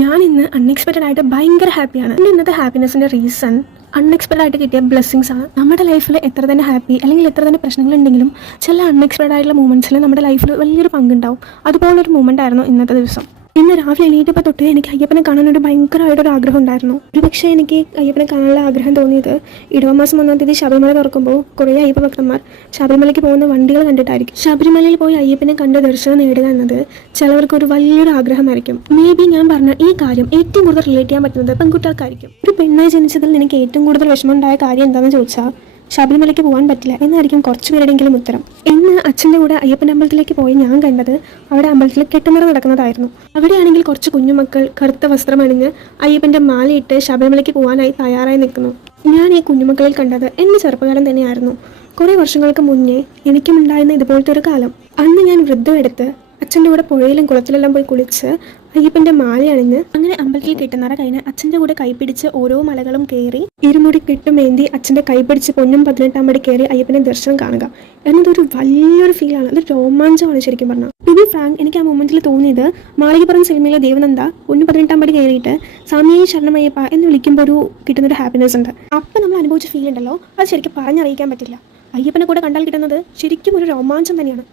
ഞാൻ ഇന്ന് അൺഎക്സ്പെക്റ്റഡ് ആയിട്ട് ഭയങ്കര ഹാപ്പിയാണ്. ഇന്നത്തെ ഹാപ്പിനെസ്സിന്റെ റീസൺ അൺഎക്സ്പെക്റ്റഡ് ആയിട്ട് കിട്ടിയ ബ്ലെസ്സിങ്സ് ആണ്. നമ്മുടെ ലൈഫിൽ എത്ര തന്നെ ഹാപ്പി അല്ലെങ്കിൽ എത്ര തന്നെ പ്രശ്നങ്ങളുണ്ടെങ്കിലും ചില അൺഎക്സ്പെക്റ്റഡ് ആയിട്ടുള്ള മൂമെന്റ്സിൽ നമ്മുടെ ലൈഫിൽ വലിയൊരു പങ്കുണ്ടാവും. അതുപോലൊരു മൂമെന്റ് ആയിരുന്നു ഇന്നത്തെ ദിവസം. ഇന്ന് രാവിലെ എണീറ്റപ്പോൾ തൊട്ട് എനിക്ക് അയ്യപ്പനെ കാണാനൊരു ഭയങ്കരമായിട്ടൊരു ആഗ്രഹം ഉണ്ടായിരുന്നു. ഒരുപക്ഷെ എനിക്ക് അയ്യപ്പനെ കാണാനുള്ള ആഗ്രഹം തോന്നിയത് ഇടവമാസം 1-ാം തീയതി ശബരിമല തുറക്കുമ്പോൾ കുറേ അയ്യപ്പ ഭക്തന്മാർ ശബരിമലയ്ക്ക് പോകുന്ന വണ്ടികൾ കണ്ടിട്ടായിരിക്കും. ശബരിമലയിൽ പോയി അയ്യപ്പനെ കണ്ട് ദർശനം നേടുക എന്നത് ചിലവർക്ക് ഒരു വലിയൊരു ആഗ്രഹമായിരിക്കും. മേ ബി ഞാൻ പറഞ്ഞ ഈ കാര്യം ഏറ്റവും കൂടുതൽ റിലേറ്റ് ചെയ്യാൻ പറ്റുന്നത് പെൺകുട്ടികൾക്കായിരിക്കും. ഒരു പെണ്ണായി ജനിച്ചതിൽ എനിക്ക് ഏറ്റവും കൂടുതൽ വിഷമമുണ്ടായ കാര്യം എന്താണെന്ന് ചോദിച്ചാൽ ശബരിമലയ്ക്ക് പോകാൻ പറ്റില്ല എന്നായിരിക്കും കുറച്ച് പേരുടെയെങ്കിലും ഉത്തരം. ഇന്ന് അച്ഛൻ്റെ കൂടെ അയ്യപ്പൻ അമ്പലത്തിലേക്ക് പോയി ഞാൻ കണ്ടത് അവിടെ അമ്പലത്തിൽ കെട്ടുനിറ നടക്കുന്നതായിരുന്നു. അവിടെയാണെങ്കിൽ കുറച്ച് കുഞ്ഞുമക്കൾ കറുത്ത വസ്ത്രം അണിഞ്ഞ് അയ്യപ്പൻ്റെ മാലയിട്ട് ശബരിമലയ്ക്ക് പോകാനായി തയ്യാറായി നിൽക്കുന്നു. ഞാൻ ഈ കുഞ്ഞുമക്കളിൽ കണ്ടത് എൻ്റെ ചെറുപ്പകാലം തന്നെയായിരുന്നു. കുറേ വർഷങ്ങൾക്ക് മുന്നേ എനിക്കും ഉണ്ടായിരുന്ന ഇതുപോലത്തെ ഒരു കാലം. അന്ന് ഞാൻ വൃദ്ധം എടുത്ത് അച്ഛൻ്റെ കൂടെ പുഴയിലും കുളത്തിലെല്ലാം പോയി കുളിച്ച് അയ്യപ്പൻ്റെ മാലയണിഞ്ഞ് അങ്ങനെ അമ്പലത്തിൽ കെട്ടുന്നറ കഴിഞ്ഞ് അച്ഛൻ്റെ കൂടെ കൈപിടിച്ച് ഓരോ മലകളും കയറി ഇരുമുടി കെട്ടുമേന്തി അച്ഛൻ്റെ കൈപിടിച്ച് പൊന്നും 18-ാം പടി കയറി അയ്യപ്പനെ ദർശനം കാണുക എന്നതൊരു വലിയൊരു ഫീലാണ്. അത് രോമാഞ്ചമാണ് ശരിക്കും പറഞ്ഞാൽ. പിന്നെ ഫ്രാങ്ക് എനിക്ക് ആ മൊമെന്റിൽ തോന്നിയത് മാളികപ്പുറം സിനിമയിലെ ദേവനന്ദ പൊന്നു 18-ാം പടി കയറിയിട്ട് സ്വാമിയെ ശരണമയ്യപ്പ എന്ന് വിളിക്കുമ്പോൾ കിട്ടുന്നൊരു ഹാപ്പിനെസ് ഉണ്ട്. അപ്പം നമ്മൾ അനുഭവിച്ച ഫീൽ ഉണ്ടല്ലോ, അത് ശരിക്കും പറഞ്ഞറിയിക്കാൻ പറ്റില്ല. അയ്യപ്പനെ കൂടെ കണ്ടാൽ കിട്ടുന്നത് ശരിക്കും ഒരു രോമാഞ്ചം തന്നെയാണ്.